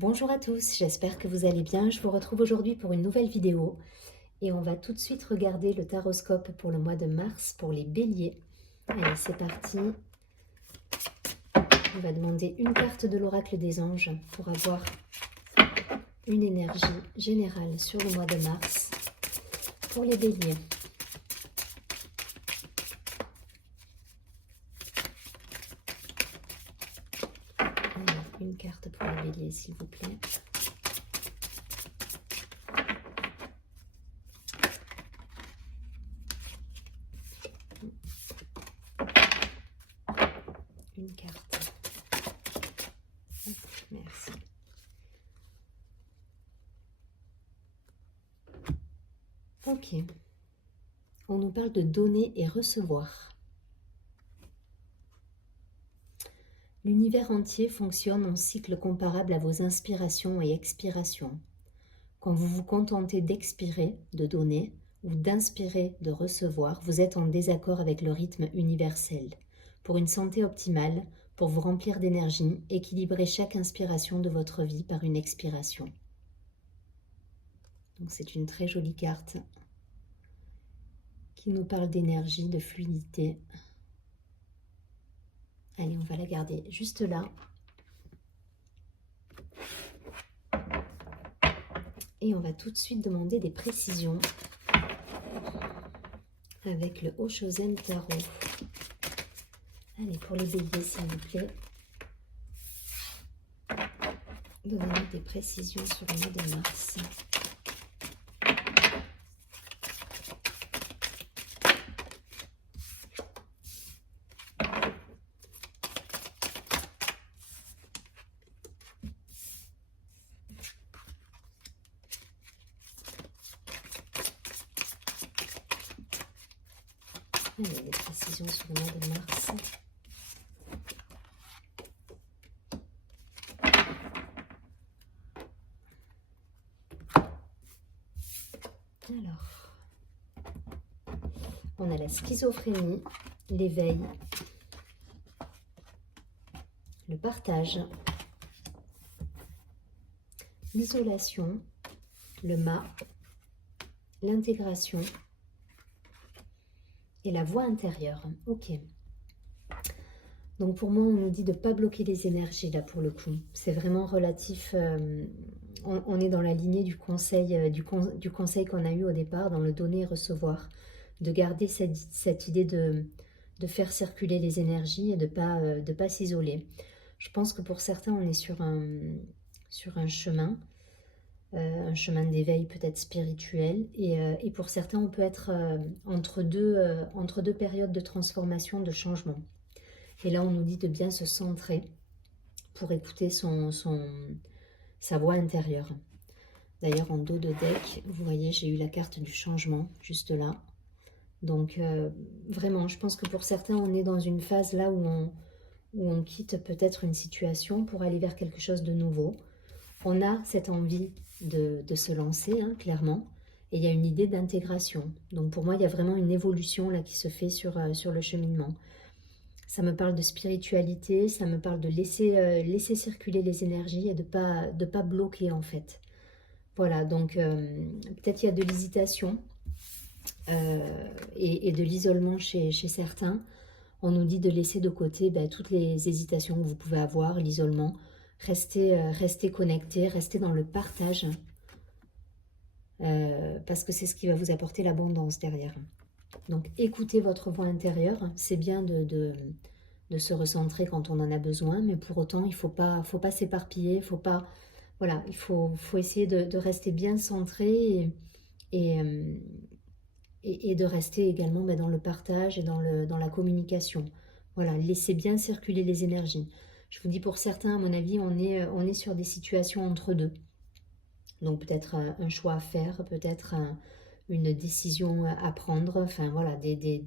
Bonjour à tous, j'espère que vous allez bien. Je vous retrouve aujourd'hui pour une nouvelle vidéo et on va tout de suite regarder le taroscope pour le mois de mars pour les béliers. Allez, c'est parti. On va demander une carte de l'oracle des anges pour avoir une énergie générale sur le mois de mars pour les béliers. Allez, une carte pour les béliers, s'il vous plaît. Une carte. Merci. Ok. On nous parle de donner et recevoir. L'univers entier fonctionne en cycle comparable à vos inspirations et expirations. Quand vous vous contentez d'expirer, de donner, ou d'inspirer, de recevoir, vous êtes en désaccord avec le rythme universel. Pour une santé optimale, pour vous remplir d'énergie, équilibrez chaque inspiration de votre vie par une expiration. Donc c'est une très jolie carte qui nous parle d'énergie, de fluidité. Allez, on va la garder juste là. Et on va tout de suite demander des précisions avec le Oshozen Tarot. Allez, pour les béliers, s'il vous plaît. Donnez-nous des précisions sur le mois de mars. Allez, des précisions sur le mois de mars. Alors, on a la schizophrénie, l'éveil, le partage, l'isolation, le mât, l'intégration et la voix intérieure. Ok. Donc pour moi, on nous dit de ne pas bloquer les énergies là pour le coup. C'est vraiment relatif. On est dans la lignée du conseil, du conseil qu'on a eu au départ, dans le donner et recevoir. De garder cette idée de faire circuler les énergies et de pas s'isoler. Je pense que pour certains, on est sur un chemin d'éveil peut-être spirituel. Et pour certains, on peut être entre deux périodes de transformation, de changement. Et là, on nous dit de bien se centrer pour écouter sa voix intérieure. D'ailleurs, en dos de deck, vous voyez, j'ai eu la carte du changement, juste là. Donc, vraiment, je pense que pour certains, on est dans une phase là où on quitte peut-être une situation pour aller vers quelque chose de nouveau. On a cette envie de se lancer, hein, clairement. Et il y a une idée d'intégration. Donc, pour moi, il y a vraiment une évolution là qui se fait sur le cheminement. Ça me parle de spiritualité, ça me parle de laisser circuler les énergies et de pas bloquer en fait. Voilà, donc peut-être il y a de l'hésitation et de l'isolement chez certains. On nous dit de laisser de côté toutes les hésitations que vous pouvez avoir, l'isolement. Restez connecté, restez dans le partage parce que c'est ce qui va vous apporter l'abondance derrière. Donc écoutez votre voix intérieure, c'est bien de se recentrer quand on en a besoin, mais pour autant, il ne faut pas s'éparpiller, voilà, il faut essayer de rester bien centré et de rester également dans le partage et dans la communication. Voilà, laissez bien circuler les énergies. Je vous dis pour certains, à mon avis, on est sur des situations entre deux. Donc peut-être un choix à faire, peut-être une décision à prendre, enfin voilà, des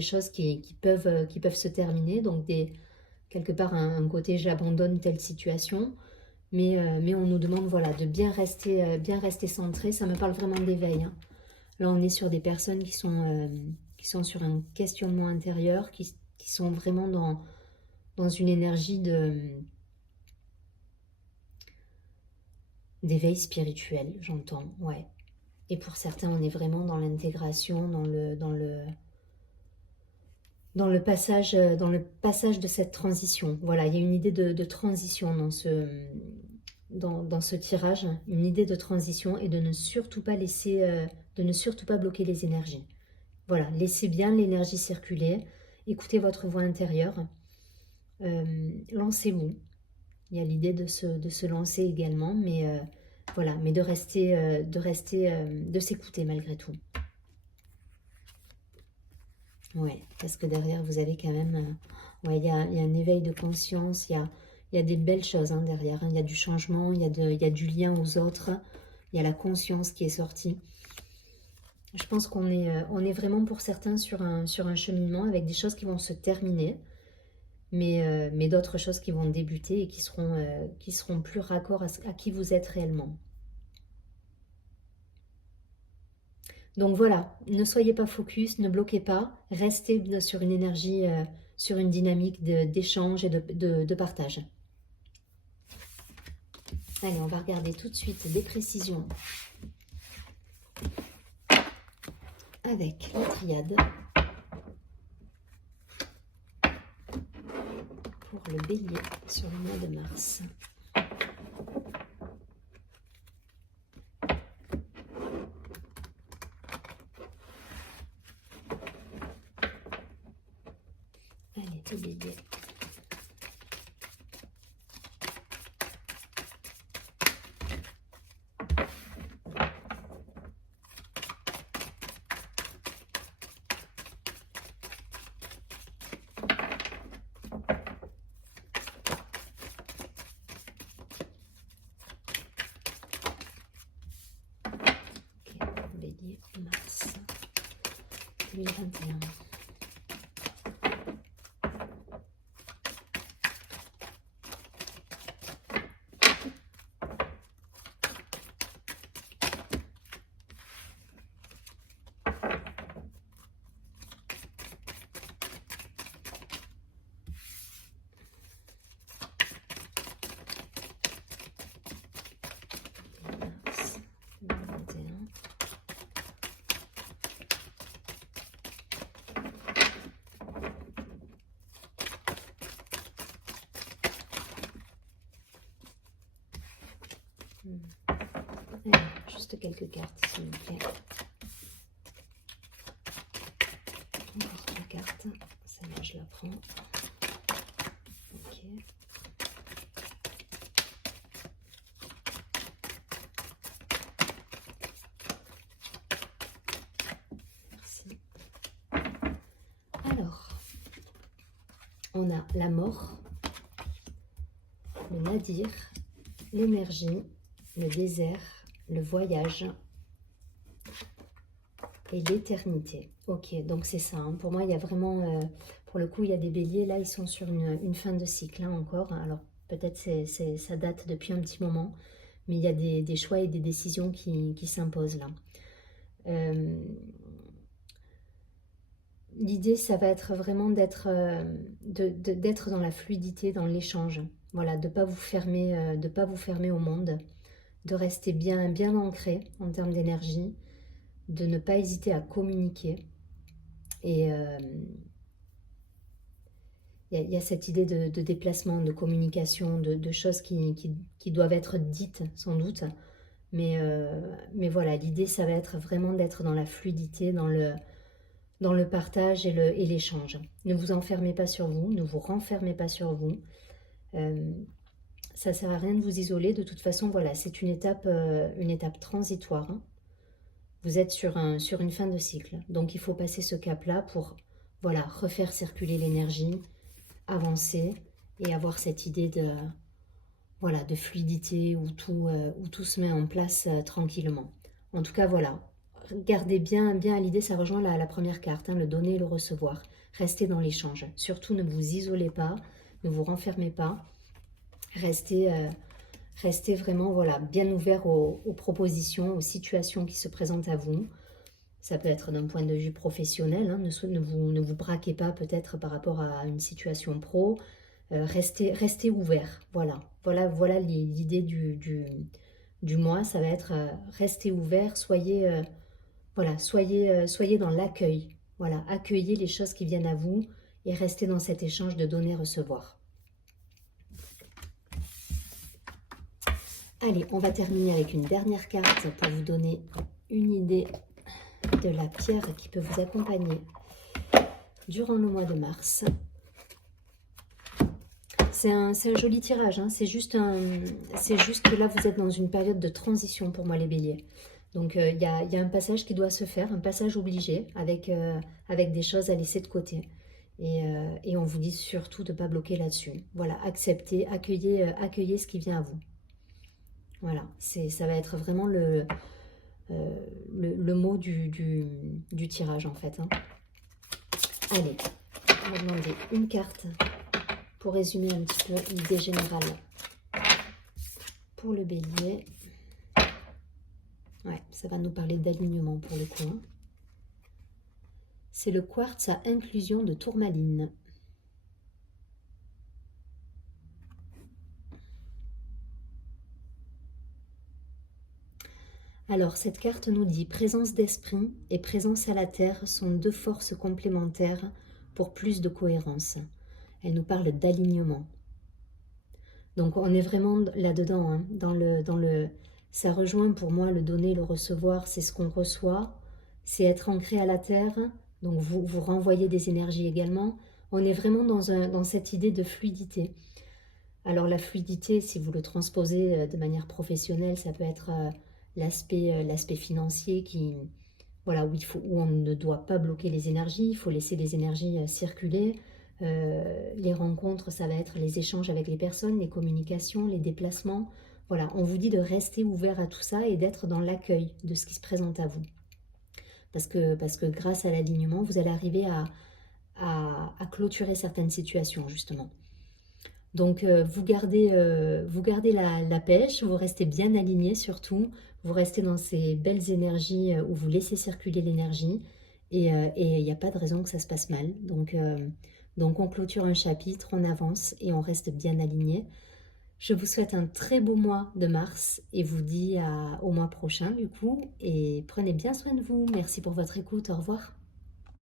choses qui peuvent se terminer, donc quelque part un côté j'abandonne telle situation, mais on nous demande voilà, de bien rester centré, ça me parle vraiment d'éveil. Hein. Là on est sur des personnes qui sont sur un questionnement intérieur, qui sont vraiment dans une énergie d'éveil spirituel, j'entends, ouais. Et pour certains, on est vraiment dans l'intégration, dans le passage de cette transition. Voilà, il y a une idée de transition dans ce tirage, une idée de transition et de ne surtout pas laisser, de ne surtout pas bloquer les énergies. Voilà, laissez bien l'énergie circuler, écoutez votre voix intérieure, lancez-vous. Il y a l'idée de se lancer également, mais voilà, mais de s'écouter malgré tout. Ouais, parce que derrière, vous avez quand même... ouais, il y a un éveil de conscience, il y a des belles choses hein, derrière. Hein. Il y a du changement, il y a du lien aux autres, il y a la conscience qui est sortie. Je pense on est vraiment pour certains sur un cheminement avec des choses qui vont se terminer, mais d'autres choses qui vont débuter et qui seront plus raccords à qui vous êtes réellement. Donc voilà, ne soyez pas focus, ne bloquez pas, restez sur une énergie, sur une dynamique d'échange et de partage. Allez, on va regarder tout de suite des précisions avec la triade pour le bélier sur le mois de mars. Allez, le bélier. Bélier, mars 2021. Allez, juste quelques cartes, s'il vous plaît. Encore 3 cartes. Celle-là, je la prends. Ok. Merci. Alors, on a la mort, le nadir, l'énergie, le désert, le voyage et l'éternité. Ok, donc c'est ça. Hein. Pour moi, il y a vraiment... pour le coup, il y a des béliers. Là, ils sont sur une fin de cycle hein, encore. Alors, peut-être ça date depuis un petit moment. Mais il y a des choix et des décisions qui s'imposent là. L'idée, ça va être vraiment d'être dans la fluidité, dans l'échange. Voilà, de ne pas vous fermer au monde. De rester bien ancré en termes d'énergie, de ne pas hésiter à communiquer. Et il y a cette idée de déplacement, de communication, de choses qui doivent être dites sans doute. Mais voilà, l'idée, ça va être vraiment d'être dans la fluidité, dans le partage et l'échange. Ne vous enfermez pas sur vous, ne vous renfermez pas sur vous. Ça ne sert à rien de vous isoler. De toute façon, voilà, c'est une étape transitoire. Hein. Vous êtes sur une fin de cycle. Donc, il faut passer ce cap-là pour voilà, refaire circuler l'énergie, avancer et avoir cette idée de fluidité où tout se met en place tranquillement. En tout cas, voilà. Gardez bien à l'idée, ça rejoint la première carte, hein, le donner et le recevoir. Restez dans l'échange. Surtout, ne vous isolez pas, ne vous renfermez pas. Restez vraiment voilà, bien ouvert aux propositions, aux situations qui se présentent à vous. Ça peut être d'un point de vue professionnel, hein, ne vous braquez pas peut-être par rapport à une situation pro. Restez ouvert, voilà l'idée du mois, ça va être restez ouvert, soyez, voilà, soyez dans l'accueil. Voilà, accueillez les choses qui viennent à vous et restez dans cet échange de donner-recevoir. Allez, on va terminer avec une dernière carte pour vous donner une idée de la pierre qui peut vous accompagner durant le mois de mars. C'est un joli tirage, hein. C'est juste que là, vous êtes dans une période de transition pour moi, les béliers. Donc, il y a un passage qui doit se faire, un passage obligé, avec des choses à laisser de côté. Et on vous dit surtout de ne pas bloquer là-dessus. Voilà, acceptez, accueillez ce qui vient à vous. Voilà, ça va être vraiment le mot du tirage, en fait. Hein. Allez, on va demander une carte pour résumer un petit peu l'idée générale pour le bélier. Ouais, ça va nous parler d'alignement pour le coup. Hein. C'est le quartz à inclusion de tourmaline. Alors, cette carte nous dit présence d'esprit et présence à la terre sont deux forces complémentaires pour plus de cohérence. Elle nous parle d'alignement. Donc, on est vraiment là-dedans, hein, ça rejoint pour moi le donner, le recevoir, c'est ce qu'on reçoit, c'est être ancré à la terre, donc vous renvoyez des énergies également. On est vraiment dans cette idée de fluidité. Alors la fluidité, si vous le transposez de manière professionnelle, ça peut être l'aspect financier voilà, où on ne doit pas bloquer les énergies, il faut laisser les énergies circuler. Les rencontres, ça va être les échanges avec les personnes, les communications, les déplacements. Voilà, on vous dit de rester ouvert à tout ça et d'être dans l'accueil de ce qui se présente à vous. Parce que grâce à l'alignement, vous allez arriver à clôturer certaines situations, justement. Donc, vous gardez la pêche, vous restez bien aligné surtout, vous restez dans ces belles énergies où vous laissez circuler l'énergie et il n'y a pas de raison que ça se passe mal. Donc, on clôture un chapitre, on avance et on reste bien aligné. Je vous souhaite un très beau mois de mars et vous dis au mois prochain du coup et prenez bien soin de vous. Merci pour votre écoute, au revoir.